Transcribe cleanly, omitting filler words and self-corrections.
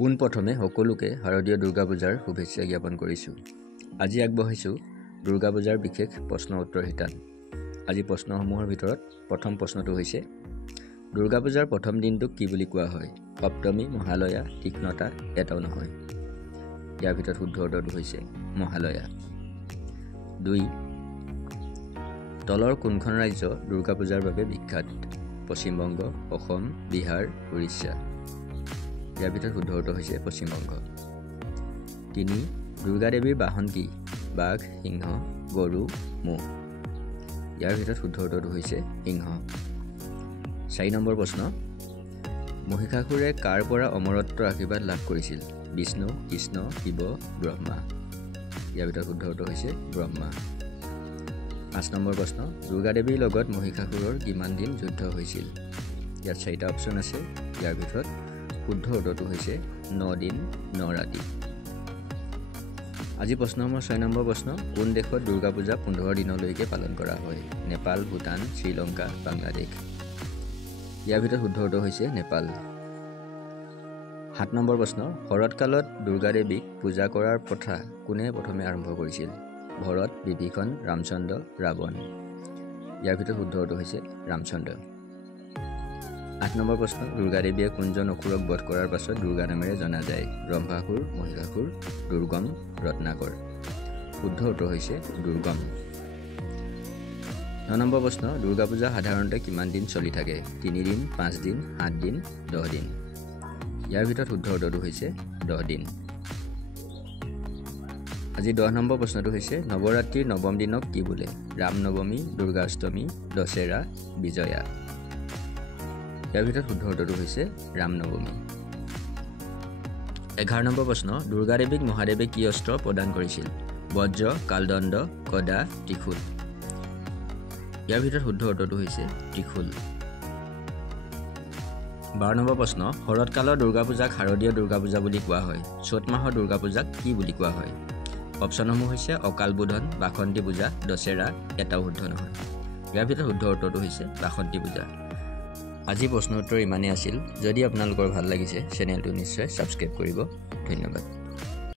পোনপ্ৰথমে সকলোকে শাৰদীয় দুৰ্গা পূজাৰ শুভেচ্ছা জ্ঞাপন কৰিছোঁ। আজি আগবঢ়াইছোঁ দুৰ্গা পূজাৰ বিশেষ প্ৰশ্ন উত্তৰ শিতান। আজি প্ৰশ্নসমূহৰ ভিতৰত প্ৰথম প্ৰশ্নটো হৈছে দুৰ্গা পূজাৰ প্ৰথম দিনটোক কি বুলি কোৱা হয়? সপ্তমী, মহালয়া, তীক্ষ্ণতা, এটাও নহয়। ইয়াৰ ভিতৰত শুদ্ধ উত্তৰটো হৈছে মহালয়া। 2. তলৰ কোনখন ৰাজ্য দুৰ্গা পূজাৰ বাবে বিখ্যাত? পশ্চিমবংগ, অসম, বিহাৰ, উৰিষ্যা। ইয়াৰ ভিতৰত শুদ্ধ উত্তৰ হৈছে পশ্চিমবংগ। 3. দুৰ্গা দেৱীৰ বাহন কি? বাঘ, সিংহ, গৰু, ম'হ। ইয়াৰ ভিতৰত শুদ্ধ উত্তৰটো হৈছে সিংহ। 4 নম্বৰ প্ৰশ্ন মহিষাসুৰে কাৰ পৰা অমৰত্বৰ আশীৰ্বাদ লাভ কৰিছিল? বিষ্ণু, কৃষ্ণ, শিৱ, ব্ৰহ্মা। ইয়াৰ ভিতৰত শুদ্ধ উত্তৰ হৈছে ব্ৰহ্মা। 5 নম্বৰ প্ৰশ্ন দুৰ্গা দেৱীৰ লগত মহিষাসুৰৰ কিমান দিন যুদ্ধ হৈছিল? ইয়াত 4টা অপশ্যন আছে। ইয়াৰ ভিতৰত শুদ্ধ উত্তৰটো হৈছে 9 দিন 9 ৰাতি। আজি প্ৰশ্ন নম্বৰ 6 নম্বৰ প্ৰশ্ন কোন দেশত দুৰ্গা পূজা 15 দিনলৈকে পালন কৰা হয়? নেপাল, ভূটান, শ্ৰীলংকা, বাংলাদেশ। ইয়াৰ ভিতৰত শুদ্ধ উত্তৰ হৈছে নেপাল। 7 নম্বৰ প্ৰশ্ন শৰৎকালত দুৰ্গা দেৱীক পূজা কৰাৰ প্ৰথা কোনে প্ৰথমে আৰম্ভ কৰিছিল? ভৰত, বিভীষণ, ৰামচন্দ্ৰ, ৰাৱণ। ইয়াৰ ভিতৰত শুদ্ধ উত্তৰ হৈছে ৰামচন্দ্ৰ। 8 নম্বৰ প্ৰশ্ন দুৰ্গা দেৱীয়ে কোনজন অসুৰক বধ কৰাৰ পাছত দুৰ্গা নামেৰে জনা যায়? ব্ৰহ্মাসুৰ, মহিষাসুৰ, দুৰ্গম, ৰত্নাকৰ। শুদ্ধ উত্তৰ হৈছে দুৰ্গম। 9 নম্বৰ প্ৰশ্ন দুৰ্গা পূজা সাধাৰণতে কিমান দিন চলি থাকে? 3 দিন, 5 দিন, 7 দিন, 10 দিন। ইয়াৰ ভিতৰত শুদ্ধ উত্তৰটো হৈছে 10 দিন। আজি 10 নম্বৰ প্ৰশ্নটো হৈছে নৱৰাত্ৰিৰ নৱম দিনক কি বোলে? ৰাম নৱমী, দুৰ্গাষ্টমী, দশেৰা, বিজয়া। ইয়াৰ ভিতৰত শুদ্ধ উত্তৰটো হৈছে ৰাম নৱমী। 11 নম্বৰ প্ৰশ্ন দুৰ্গা দেৱীক মহাদেৱে কি অস্ত্ৰ প্ৰদান কৰিছিল? বজ্ৰ, কালদণ্ড, গদা, ত্ৰিশূল। ইয়াৰ ভিতৰত শুদ্ধ উত্তৰটো হৈছে ত্ৰিশূল। 12 নম্বৰ প্ৰশ্ন শৰৎকালৰ দুৰ্গা পূজাক শাৰদীয় দুৰ্গা পূজা বুলি কোৱা হয়। চ'ত মাহৰ দুৰ্গা পূজাক কি বুলি কোৱা হয়? অপশ্যনসমূহ হৈছে অকাল বোধন, বাসন্তী পূজা, দশেৰা, এটাও শুদ্ধ নহয়। ইয়াৰ ভিতৰত শুদ্ধ উত্তৰটো হৈছে বাসন্তী পূজা। আজি প্ৰশ্ন উত্তৰ ইমানেই আছিল। যদি আপোনালোকৰ ভাল লাগিছে চেনেলটো নিশ্চয় ছাবস্ক্ৰাইব কৰিব। ধন্যবাদ।